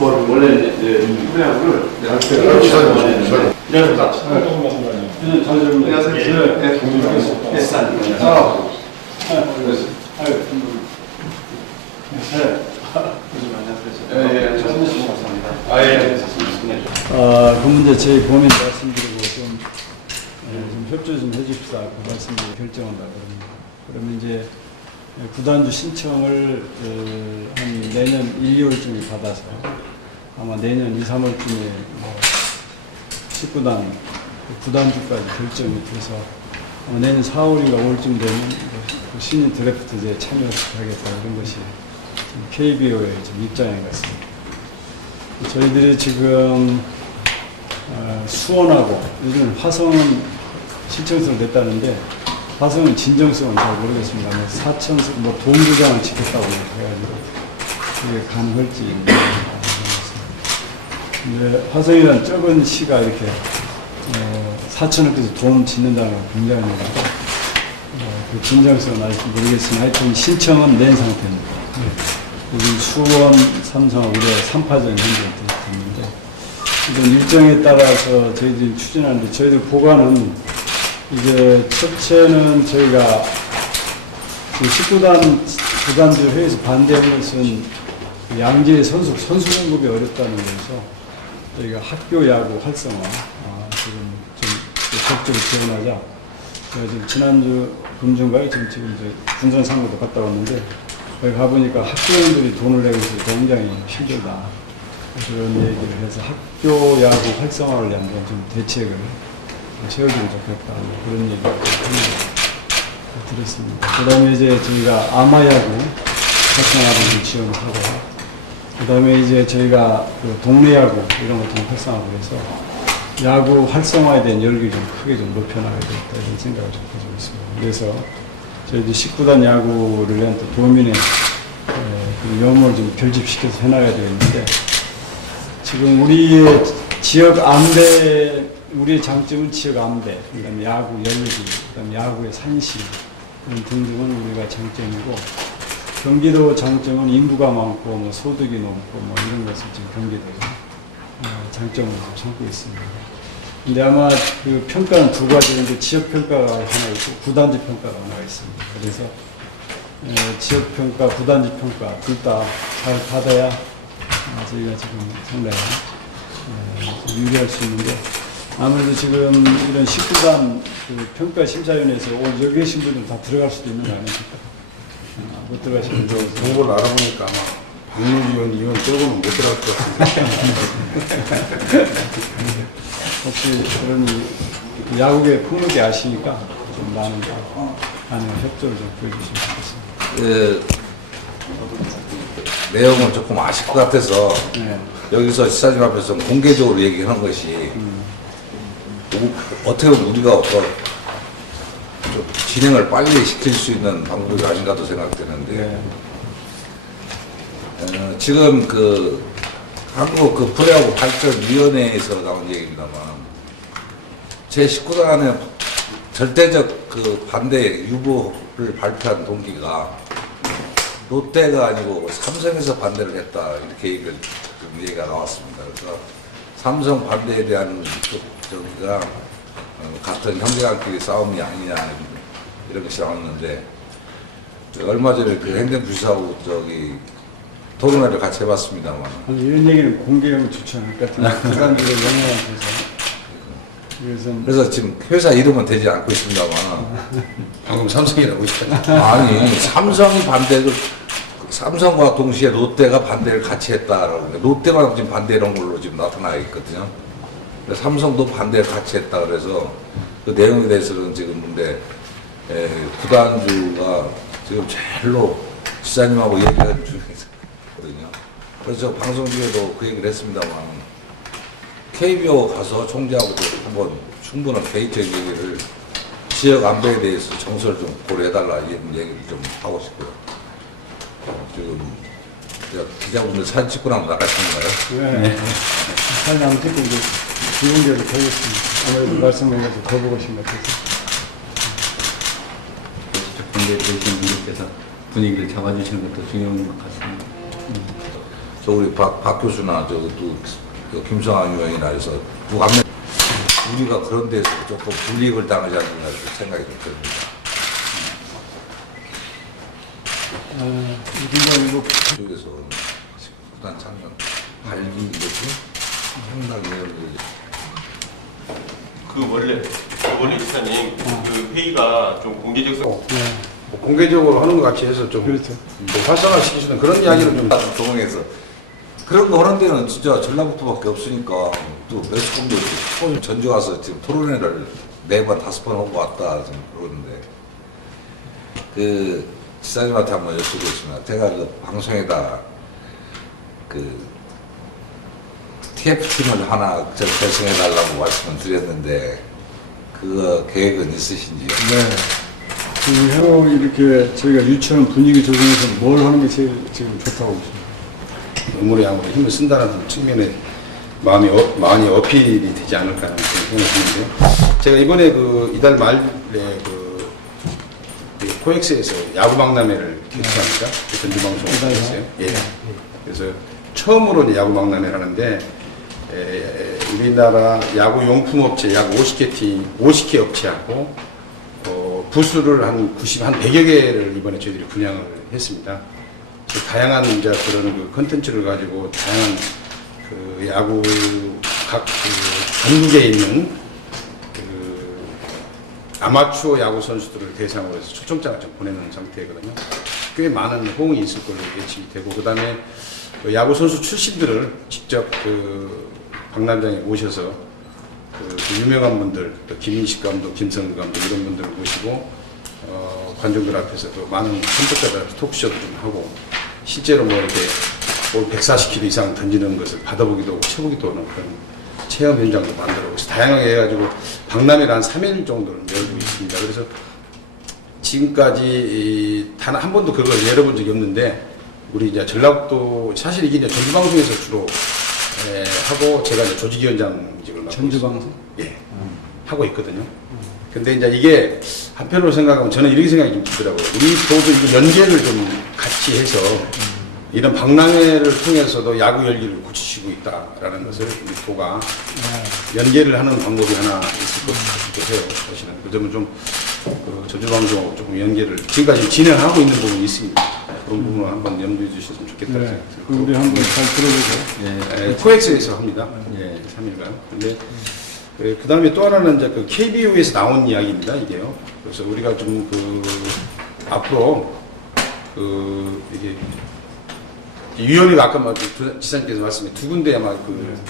원래 후배하고를 그 문제 저희 범인 말씀드리고 좀 협조 좀 해줍시다. 그 말씀드리고 결정한다 그럽니다. 그러면 이제 구단주 신청을 한 내년 1, 2월쯤에 받아서 아마 내년 2, 3월쯤에 뭐 19단 구단주까지 결정이 돼서 아마 내년 4월인가 5월쯤 되면 그 신인 드래프트에 참여하겠다 이런 것이 KBO의 입장인 것 같습니다. 저희들이 지금 수원하고 요즘 화성은 신청서를 냈다는데 화성은 진정성은 잘 모르겠습니다. 사천석 뭐 도움부장을 지켰다고 해가지고 그게 가능할지 근데 화성이라는 적은 시가 이렇게 4천억에서 도움 짓는다는 건 굉장히 그 진정성은 아직 모르겠으나 하여튼 신청은 낸 상태입니다. 요즘 수원, 삼성, 우리 3파전 현재 됐는데 이런 일정에 따라서 저희들이 추진하는데 저희들 보관은 이제 첫째는 저희가 그 19단 구단주 회의에서 반대하는 것은 양질의 선수 공급이 어렵다는 거에서 저희가 학교 야구 활성화 지금 좀 적극적으로 지원하자. 제가 지금 지난주 금주인가요? 지금 이제 군산 상무도 갔다 왔는데 거기 가보니까 학교인들이 돈을 내고 있어서 굉장히 힘들다. 그런 얘기를 해서 학교 야구 활성화를 위한 좀 대책을 세워주면 좋겠다. 그런 얘기를 드렸습니다. 그 다음에 이제 저희가 아마야구 활성화를 좀 지원하고, 그 다음에 이제 저희가 그 동네 야구 이런 거 좀 활성화를 해서 야구 활성화에 대한 열기를 좀 크게 좀 높여나가야 되겠다 이런 생각을 좀 가지고 있습니다. 그래서 저희도 19단 야구를 위한 또 도민의 그 염원을 좀 결집시켜서 해나가야 되겠는데, 지금 우리의 지역 안배, 우리의 장점은 지역 안배, 그다음에 야구 열기, 그다음에 야구의 산시 등등은 우리가 장점이고, 경기도 장점은 인구가 많고 뭐 소득이 높고 뭐 이런 것을 지금 경기도가 장점으로 삼고 있습니다. 근데 아마 그 평가는 두 가지인데 지역 평가가 하나 있고 구단지 평가가 하나 있습니다. 그래서 지역 평가, 구단지 평가 둘 다 잘 받아야 저희가 지금 상당히 유리할 수 있는데, 아무래도 지금 이런 19단 그 평가 심사위원회에서 여기 계신 분들 다 들어갈 수도 있는 거 아닙니까? 못 들어가시는 분. 정보를 알아보니까 아마 박민주 의원 빼고는 못 들어갈 것 같은데. 혹시 그런 야구의 폭력이 아시니까 좀 많은 협조를 좀 보여주시면 좋겠습니다. 내용은 조금 아실 것 같아서 여기서 시사님 앞에서 공개적으로 얘기하는 것이 어떻게 보면 우리가 좀 진행을 빨리 시킬 수 있는 방법이 아닌가도 생각되는데, 지금 그 한국 그 프로야구 발전위원회에서 나온 얘기입니다만, 제19단의 절대적 그 반대 유보를 발표한 동기가 롯데가 아니고 삼성에서 반대를 했다, 이렇게 얘기가 나왔습니다. 그래서 삼성 반대에 대한 저기가 같은 형제간끼리 싸움이 아니냐 이런 것이 나왔는데, 얼마 전에 그 행정주시하고 토론회를 같이 해봤습니다만, 이런 얘기는 공개하면 좋지 않을 것 같은데 그 사람들의 영향을 그래서 지금 회사 이름은 되지 않고 있습니다만, 방금 삼성이라고 했잖아요. 아니 삼성이 반대를, 삼성과 동시에 롯데가 반대를 같이 했다라고, 롯데만 지금 반대한 걸로 지금 나타나 있거든요. 삼성도 반대를 같이 했다 그래서 그 내용에 대해서는 지금 근데 구단주가 지금 제일로 지사님하고 얘기하는 중이거든요. 그래서 방송 중에도 그 얘기를 했습니다만, KBO 가서 총재하고도 한번 충분한 개인적인 얘기를 지역 안배에 대해서 정서를 좀 고려해달라 이런 얘기를 좀 하고 싶고요. 지금 기자분들 사진 찍고 나면 나가시는 거예요? 네. 사진 한번 찍고 이제 비공개로 하겠습니다. 아무래도 말씀해가지고 더 보고 싶은 것 같아서. 공개해 주신 분들께서 분위기를 잡아주시는 것도 중요한 것 같습니다. 저 우리 박 교수나 또 김성환 의원이나 해서 부감면 우리가 그런 데서 조금 불이익을 당하지 않는가 생각이 좀 듭니다. 이거 쪽에서 부단 창년 발기 이렇게 상당히 원래 이사님 그 회의가 좀 공개적 뭐 공개적으로 하는 것 같이 해서 좀 그렇죠. 뭐 활성화시키시는 그런 이야기를 좀 동행해서 그런 거 하는 데는 진짜 전라북도밖에 없으니까 또 매스컴도 처음 전주 와서 지금 토론회를 4번 5번 하고 왔다 지금 그러는데 그 지사님한테 한번 여쭤보겠습니다. 제가 그 방송에다 그 TF팀을 하나 결성해 달라고 말씀을 드렸는데 그 계획은 있으신지요? 네. 그 이렇게 저희가 유치원 분위기 조성해서 뭘 하는 게 제일 지금 좋다고 보십니까? 의무의 양으로 힘을 쓴다는 측면에 많이 어필이 되지 않을까 하는 생각이 드는데요. 제가 이번에 그 이달 말에 그 코엑스에서 야구 박람회를 개최합니다. 전주방송에서 했어요. 예. 그래서 처음으로 이제 야구 박람회를 하는데 우리나라 야구 용품 업체 약 50개 업체하고 부수를 한 100여 개를 이번에 저희들이 분양을 했습니다. 다양한 이제 그런 그 컨텐츠를 가지고 다양한 그 야구 각 전국에 있는 그 아마추어 야구 선수들을 대상으로 해서 초청장을 좀 보내는 상태거든요. 꽤 많은 호응이 있을 걸로 예측되고 그다음에 그 야구 선수 출신들을 직접 그 박람장에 오셔서 그 유명한 분들, 또 김인식 감독, 김성근 감독 이런 분들을 모시고 관중들 앞에서 또 많은 선수들 앞에서 토크쇼도 좀 하고 실제로 뭐 이렇게 140km 이상 던지는 것을 받아보기도 하고 쳐보기도 하는 그런 체험 현장도 만들어 그래서 다양하게 해가지고 박람회를 한 3일 정도를 열고 있습니다. 그래서 지금까지 단 한 번도 그걸 열어본 적이 없는데 우리 이제 전라북도 사실 이게 이제 전주방송에서 주로 하고 제가 이제 조직위원장직을 맡고 전주방송? 예 하고 있거든요. 근데 이제 이게 한편으로 생각하면 저는 이렇게 생각이 좀 들더라고요. 우리 도도 이거 연계를 좀 같이 해서 이런 박람회를 통해서도 야구 열기를 굳히시고 있다라는 것을 우리 도가 연계를 하는 방법이 하나 있을 것 같기도 해요. 사실은 그 점은 좀 전주방송하고 조금 연계를 지금까지 진행하고 있는 부분이 있습니다. 그런 부분을 한번 염두해 주셨으면 좋겠다는 네. 생각이 들고 우리 한번 잘 들어보죠. 코엑스에서 합니다. 3일간. 근데 그 다음에 또 하나는 이제 그 KBO에서 나온 이야기입니다. 이게요. 그래서 우리가 좀 앞으로 이게 위원회가 아까 지사님께서 말씀해 두 군데 아마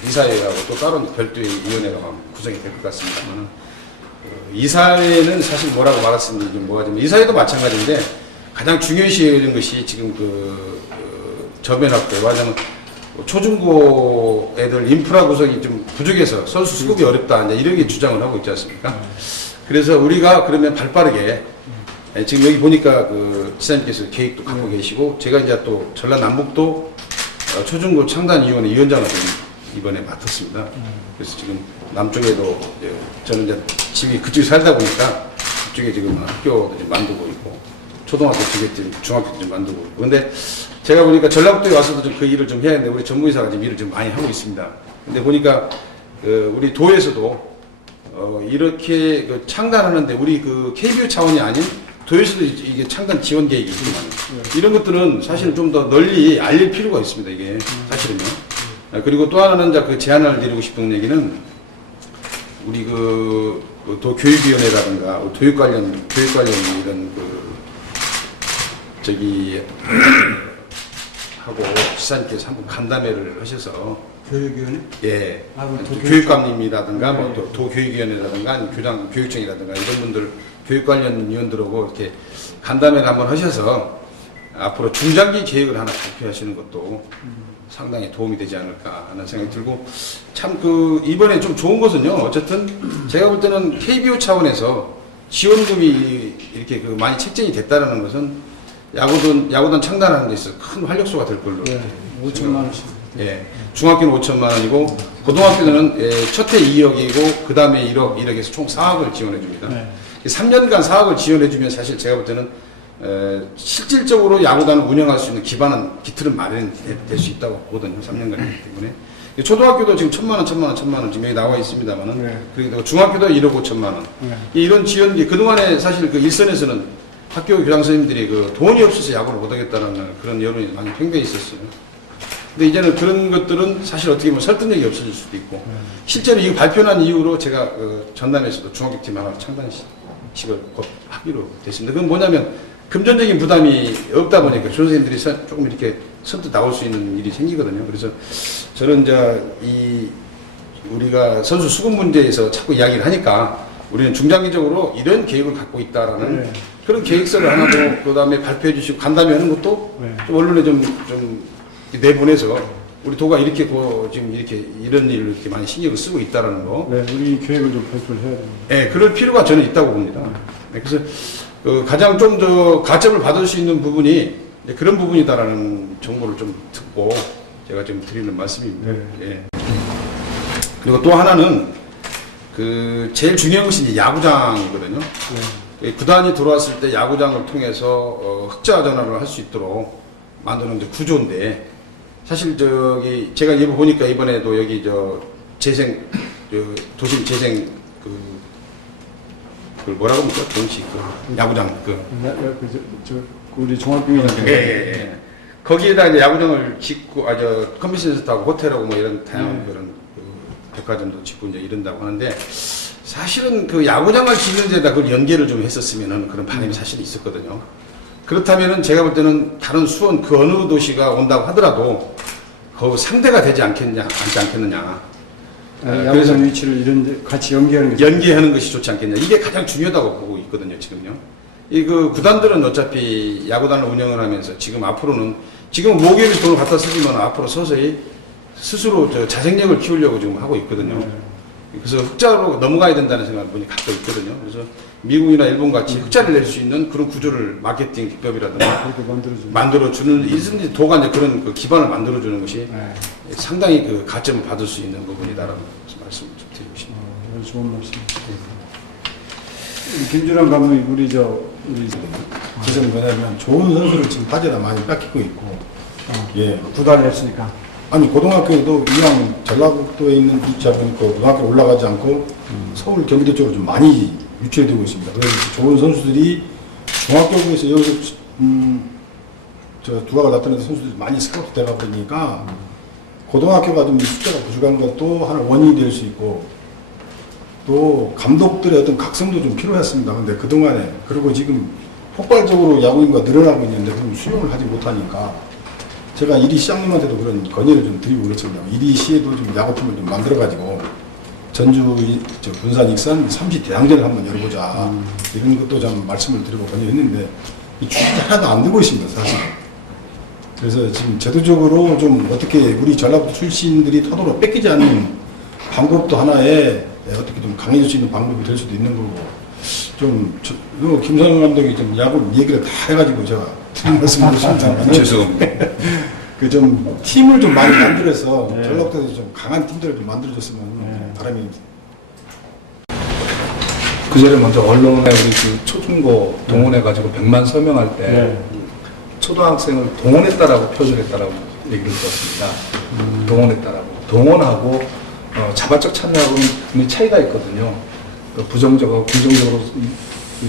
이사회하고 또 따로 별도의 위원회가 구성이 될 것 같습니다만 이사회는 사실 뭐라고 말했으면 이게 뭐하지만 이사회도 마찬가지인데 가장 중요시하는 것이 지금 저변 확대 왜냐하면 초중고 애들 인프라 구성이 좀 부족해서 선수 수급이 어렵다 이제 이렇게 주장을 하고 있지 않습니까? 그래서 우리가 그러면 발빠르게 지금 여기 보니까 지사님께서 계획도 갖고 계시고 제가 이제 또 전라남북도 초중고 창단위원회 위원장을 이번에 맡았습니다. 그래서 지금 남쪽에도 저는 이제 집이 그쪽에 살다 보니까 그쪽에 지금 학교도 좀 만들고 있고 초등학교 쪽에 중학교도 좀 만들고 있고 근데 제가 보니까 전라북도에 와서도 좀 그 일을 좀 해야 하는데 우리 전무이사가 지금 일을 좀 많이 하고 있습니다. 근데 보니까 우리 도에서도 이렇게 창단하는데 우리 KBO 차원이 아닌 도에서도 이게 창단 지원 계획이 있지만 이런 것들은 사실 좀 더 널리 알릴 필요가 있습니다. 이게 사실은요. 그리고 또 하나는 이제 제안을 드리고 싶은 얘기는 우리 도 교육위원회라든가 교육 관련 이런 하고 지사님께서 한번 간담회를 하셔서 교육위원회? 예. 도 교육감님이라든가 뭐 도교육위원회라든가 아니면 교육청이라든가 이런 분들 교육 관련 위원들하고 이렇게 간담회를 한번 하셔서 앞으로 중장기 계획을 하나 발표하시는 것도 상당히 도움이 되지 않을까 하는 생각이 들고 참 이번에 좀 좋은 것은요. 어쨌든 제가 볼 때는 KBO 차원에서 지원금이 이렇게 많이 책정이 됐다는 것은 야구단 창단하는 데 있어서 큰 활력소가 될 걸로. 5천만 원씩. 예. 중학교는 5천만 원이고 고등학교는 첫해 2억이고 그 다음에 1억에서 총 4억을 지원해 줍니다. 3년간 4억을 지원해 주면 사실 제가 볼 때는 실질적으로 야구단을 운영할 수 있는 기틀은 마련될 수 있다고 보거든요. 3년간이기 때문에. 초등학교도 지금 1,000만 원 지금 여기 나와 있습니다만은 네. 그리고 중학교도 1억 5천만 원. 네. 이런 지원기 그동안에 사실 그 일선에서는 학교 교장 선생님들이 그 돈이 없어서 야구를 못하겠다는 그런 여론이 많이 팽배해 있었어요. 근데 이제는 그런 것들은 사실 어떻게 보면 설득력이 없어질 수도 있고 실제로 이거 발표한 이후로 제가 전남에서도 중학교팀 하나 창단식을 곧 하기로 됐습니다. 그건 뭐냐면 금전적인 부담이 없다 보니까 선생님들이 조금 이렇게 선뜻 나올 수 있는 일이 생기거든요. 그래서 저는 이제 우리가 선수 수급 문제에서 자꾸 이야기를 하니까 우리는 중장기적으로 이런 계획을 갖고 있다라는 네. 그런 계획서를 하나 그 다음에 발표해 주시고 간담회 하는 것도 네. 좀 언론에 좀 내보내서 우리 도가 이렇게 지금 이런 일을 이렇게 많이 신경을 쓰고 있다라는 거. 네, 우리 계획을 좀 발표를 해야 됩니다. 네, 그럴 필요가 저는 있다고 봅니다. 네, 그래서 가장 좀 더 가점을 받을 수 있는 부분이 이제 그런 부분이다라는 정보를 좀 듣고 제가 좀 드리는 말씀입니다. 네. 예. 그리고 또 하나는 제일 중요한 것이 이제 야구장이거든요. 네. 구단이 들어왔을 때 야구장을 통해서 흑자 전환을 할 수 있도록 만드는 이제 구조인데 사실 제가 이거 보니까 이번에도 여기 도심 재생 그걸 뭐라고 합니까? 정식 야구장 우리 종합병원장. 예. 거기에다 이제 야구장을 짓고 컨벤션센터하고 호텔하고 뭐 이런 다양한 그런 백화점도 짓고 이제 이런다고 하는데 사실은 그 야구장을 짓는 데다 그걸 연계를 좀 했었으면은 그런 바람이 사실 있었거든요. 그렇다면은 제가 볼 때는 다른 수원 그 어느 도시가 온다고 하더라도 거기 상대가 되지 않겠느냐. 야구장 위치를 이런 데 같이 연계하는 게 연계하는 것이 좋지 않겠냐. 이게 가장 중요하다고 보고 있거든요, 지금요. 구단들은 어차피 야구단을 운영을 하면서 지금은 모기업이 돈을 갖다 쓰지만 앞으로 서서히 스스로 자생력을 키우려고 지금 하고 있거든요. 그래서 흑자로 넘어가야 된다는 생각을 많이 갖고 있거든요. 그래서 미국이나 일본 같이 흑자를 낼 수 있는 그런 구조를 마케팅 기법이라든가 만들어주는 이제 도가 이제 그런 기반을 만들어주는 것이 상당히 가점을 받을 수 있는 부분이다라는 말씀을 좀 드리고 싶습니다. 좋은 말씀이십니다. 김준환 감독이 우리 지금 뭐냐면 좋은 선수를 지금 빠져나 많이 뺏기고 있고 예. 구단을 했으니까. 아니 고등학교도 이왕 전라북도에 있는 입자 보니까 고등학교 올라가지 않고 서울 경기도 쪽으로 좀 많이 유치되고 있습니다. 그래서 좋은 선수들이 중학교에서 여기서 두각을 나타내는 선수들이 많이 스카우트 되다 보니까 고등학교가 좀 숫자가 부족한 것도 하나 원인이 될 수 있고 또 감독들의 어떤 각성도 좀 필요했습니다. 근데 그동안에 그리고 지금 폭발적으로 야구인구가 늘어나고 있는데 그럼 수용을 하지 못하니까 제가 이리 시장님한테도 그런 건의를 좀 드리고 그렇습니다. 이리 시에도 좀 야구팀을 좀 만들어가지고 전주 군산 익산 30대항전을 한번 열어보자 이런 것도 좀 말씀을 드리고 건의했는데 이 추진이 하나도 안 되고 있습니다, 사실. 그래서 지금 제도적으로 좀 어떻게 우리 전라북도 출신들이 토도로 뺏기지 않는 방법도 하나에 어떻게 좀 강해질 수 있는 방법이 될 수도 있는 거고 김성현 감독이 좀 야구 얘기를 다 해가지고 제가 드린 말씀을 드렸습니다. 죄송합니다. 좀 팀을 좀 많이 만들어서 전라북도에서 좀 강한 팀들을 좀 만들어줬으면 바람이. 그 전에 먼저 언론에 우리 초중고 동원해가지고 100만 서명할 때 초등학생을 동원했다라고 표절했다라고 얘기를 들었습니다. 동원했다라고. 동원하고 자발적 참여하고는 굉장히 차이가 있거든요. 부정적으로 긍정적으로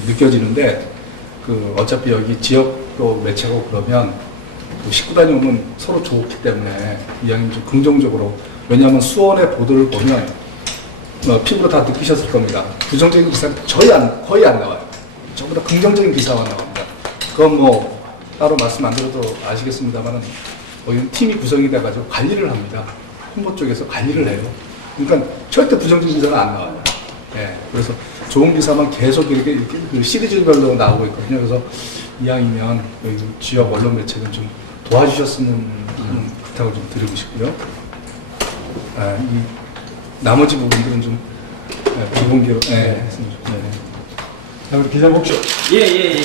느껴지는데 어차피 여기 지역도 매체고 그러면 식구단이 오면 서로 좋기 때문에 이왕이면 좀 긍정적으로 왜냐하면 수원의 보도를 보면 피부로 다 느끼셨을 겁니다. 부정적인 기사는 거의 안 나와요. 전부 다 긍정적인 기사만 나옵니다. 그건 뭐 따로 말씀 안 드려도 아시겠습니다만은 여기는 팀이 구성이 돼가지고 관리를 합니다. 홍보 쪽에서 관리를 해요. 그러니까 절대 부정적인 기사는 안 나와요. 예, 그래서 좋은 기사만 계속 이렇게 시리즈별로 나오고 있거든요. 그래서 이왕이면 여기 지역 언론 매체는 좀 도와주셨으면 하는 부탁을 좀 드리고 싶고요. 이 나머지 부분들은 좀 비공개로 했으면 좋겠네요. 우리 기자복 씨. 예.